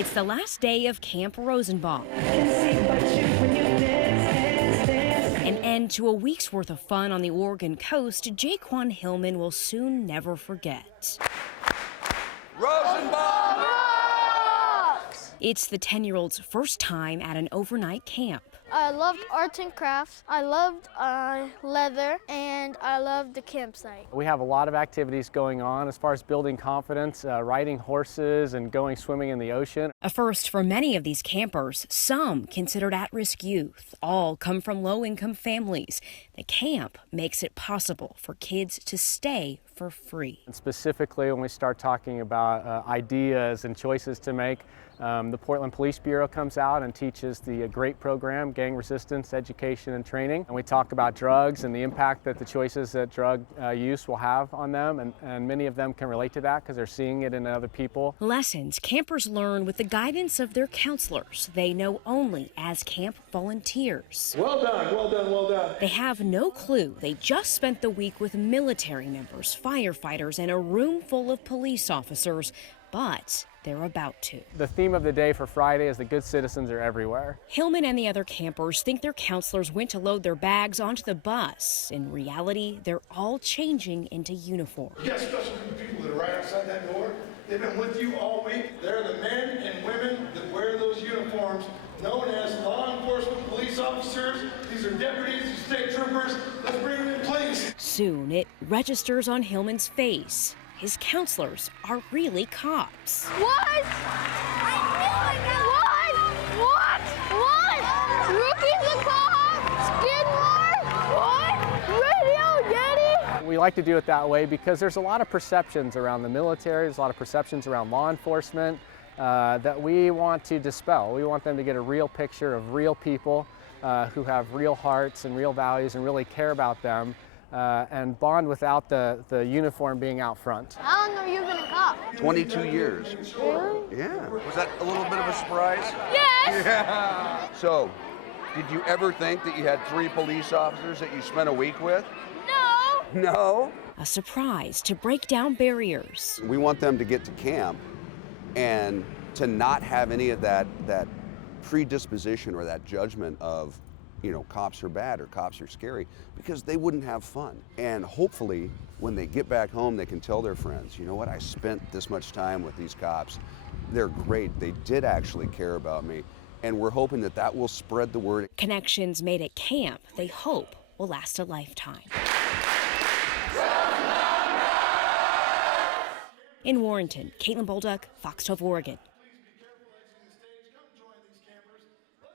It's the last day of Camp Rosenbaum. An end to a week's worth of fun on the Oregon coast Jaquan Hillman will soon never forget. Rosenbaum rocks! It's the 10-year-old's first time at an overnight camp. I loved arts and crafts, I loved leather, and I loved the campsite. We have a lot of activities going on as far as building confidence, riding horses and going swimming in the ocean. A first for many of these campers, some considered at-risk youth. All come from low-income families. The camp makes it possible for kids to stay for free. And specifically, when we start talking about ideas and choices to make, the Portland Police Bureau comes out and teaches the great program, Gang Resistance Education and Training. And we talk about drugs and the impact that the choices that drug use will have on them. And many of them can relate to that because they're seeing it in other people. Lessons campers learn with the guidance of their counselors. They know only as camp volunteers. Well done, well done, well done. They have no clue. They just spent the week with military members, firefighters, and a room full of police officers. But they're about to. The theme of the day for Friday is that good citizens are everywhere. Hillman and the other campers think their counselors went to load their bags onto the bus. In reality, they're all changing into uniform. You got a special group of people that are right outside that door. They've been with you all week. They're the men and women that wear those uniforms, known as law enforcement police officers. These are deputies, state troopers. Let's bring them in, please. Soon, it registers on Hillman's face. His counselors are really cops. What? I knew it! What? Rookie the cop? Skidmore? What? Radio Yeti? We like to do it that way because there's a lot of perceptions around the military, there's a lot of perceptions around law enforcement that we want to dispel. We want them to get a real picture of real people who have real hearts and real values and really care about them. And bond without the uniform being out front. How long have you been a cop? 22 years. Really? Yeah. Was that a little bit of a surprise? Yes! Yeah. So, did you ever think that you had 3 police officers that you spent a week with? No! No. A surprise to break down barriers. We want them to get to camp and to not have any of that predisposition or that judgment of, you know, cops are bad or cops are scary, because they wouldn't have fun. And hopefully when they get back home, they can tell their friends, you know what, I spent this much time with these cops. They're great. They did actually care about me. And we're hoping that that will spread the word. Connections made at camp, they hope, will last a lifetime. In Warrenton, Caitlin Bolduc, Fox 12 Oregon.